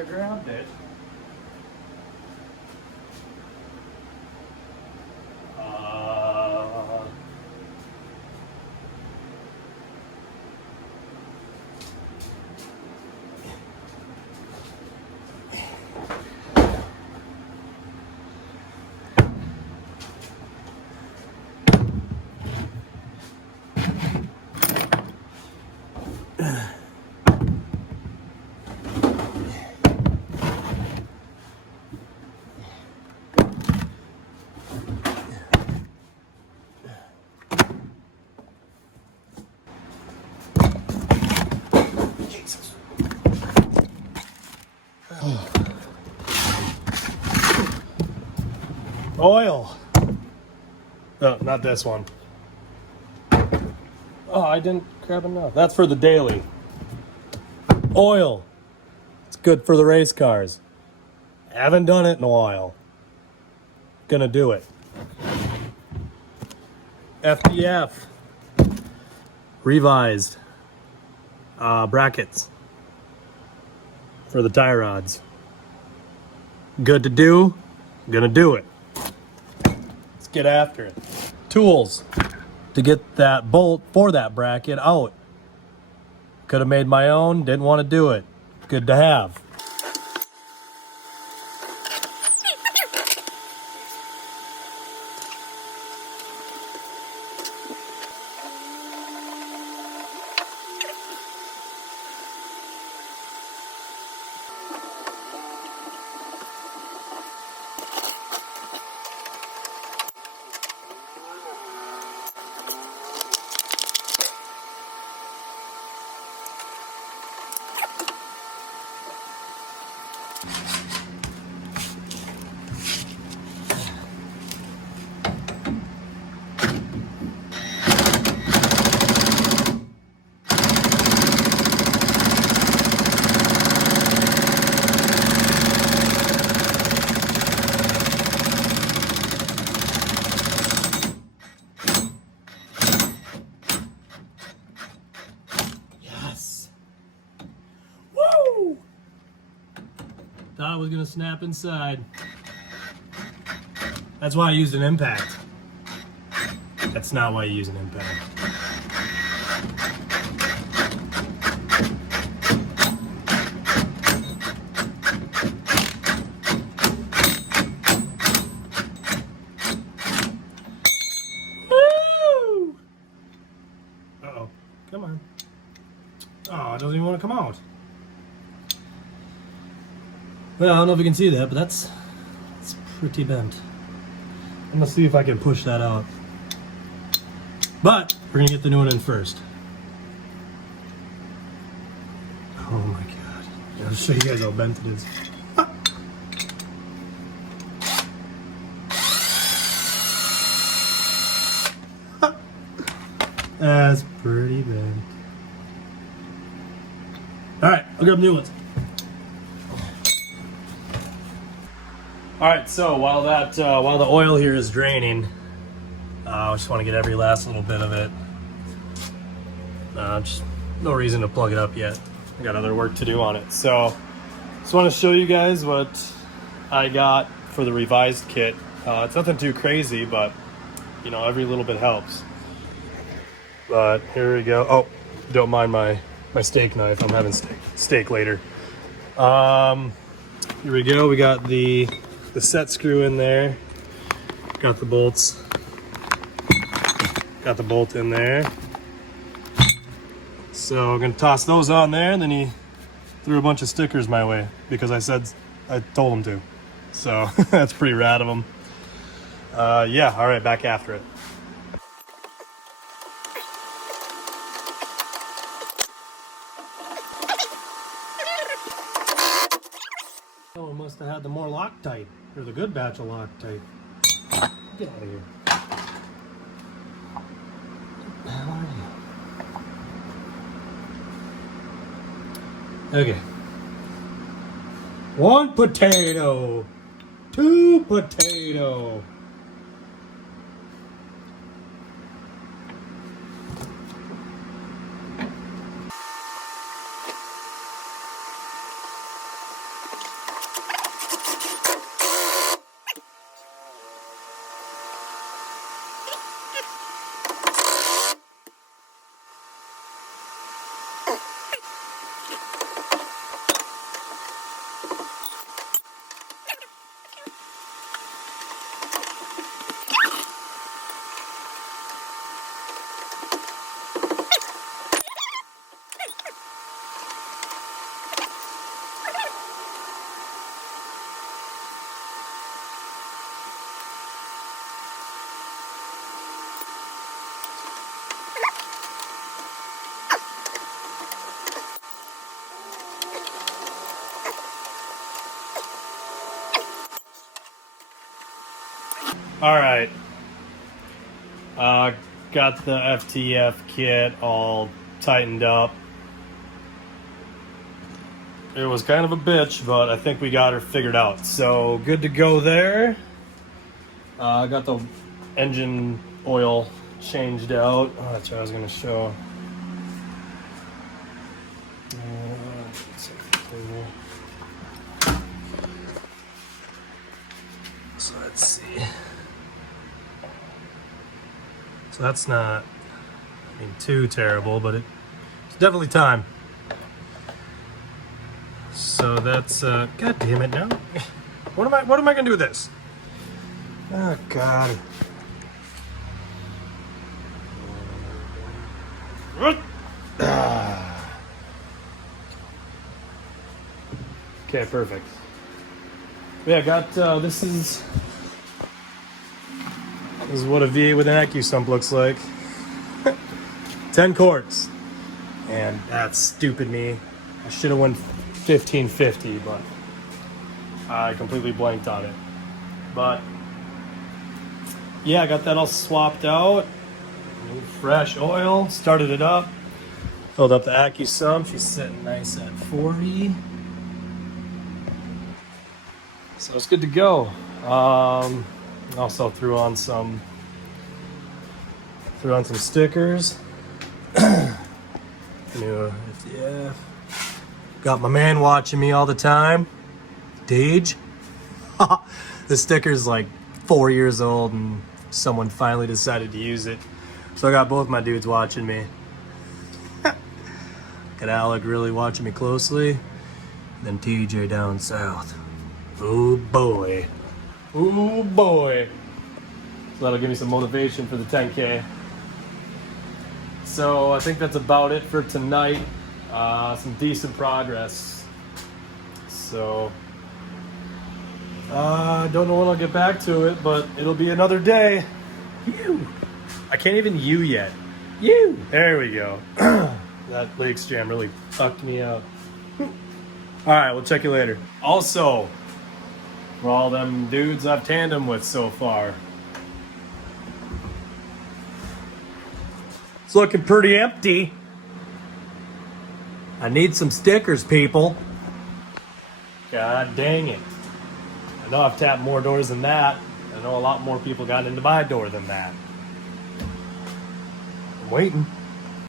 I grabbed it. Oil. No, not this one. Oh, I didn't grab enough. That's for the daily. Oil. It's good for the race cars. Haven't done it in a while. Gonna do it. FDF. Revised. Brackets. For the tie rods. Good to do. Gonna do it. Let's get after it. Tools to get that bolt for that bracket out. Could have made my own, didn't want to do it. Good to have. Thought it was gonna snap inside. That's why I used an impact. That's not why you use an impact. Woo! Uh-oh. Come on. Oh, it doesn't even want to come out. Well, I don't know if you can see that, but that's pretty bent. I'm gonna see if I can push that out. But we're gonna get the new one in first. Oh my god. I'll show you guys how bent it is. That's pretty bent. Alright, I'll grab new ones. All right, so while the oil here is draining, I just want to get every last little bit of it. Just no reason to plug it up yet. I got other work to do on it. So just want to show you guys what I got for the revised kit. It's nothing too crazy, but you know, every little bit helps. But here we go. Oh, don't mind my steak knife. I'm having steak later. Here we go. We got the set screw in there. Got the bolts. Got the bolt in there. So I'm gonna toss those on there, and then he threw a bunch of stickers my way because I told him to. So that's pretty rad of him. Yeah, all right, back after it. Someone must have had the more Loctite, or the good batch of Loctite. Get out of here. How are you? Okay. 1 potato. 2 potato. All right. Got the FTF kit all tightened up. It was kind of a bitch, but I think we got her figured out. So good to go there. I got the engine oil changed out. Oh, that's what I was going to show. So let's see. So that's not, I mean, too terrible, but it's definitely time. So that's God damn it now. What am I gonna do with this? Oh God. Okay, perfect. Yeah, I got this is what a V8 with an AccuSump looks like. 10 quarts. And that's stupid me. I should have went 1550, but I completely blanked on it. But yeah, I got that all swapped out. New fresh oil, started it up, filled up the AccuSump. She's sitting nice at 40. So it's good to go. Also threw on some stickers. New FTF. Got my man watching me all the time, Dage. The sticker's like 4 years old and someone finally decided to use it. So I got both my dudes watching me. Got Alec really watching me closely. Then TJ down south. Oh boy. Oh boy. So that'll give me some motivation for the 10K. So I think that's about it for tonight. Some decent progress. So don't know when I'll get back to it, but it'll be another day. You. I can't even you yet. You. There we go. That leaks jam really fucked me up. All right, we'll check you later. Also, for all them dudes I've tandem with so far, it's looking pretty empty. I need some stickers, people. God dang it. I know I've tapped more doors than that. I know a lot more people got into my door than that. I'm waiting.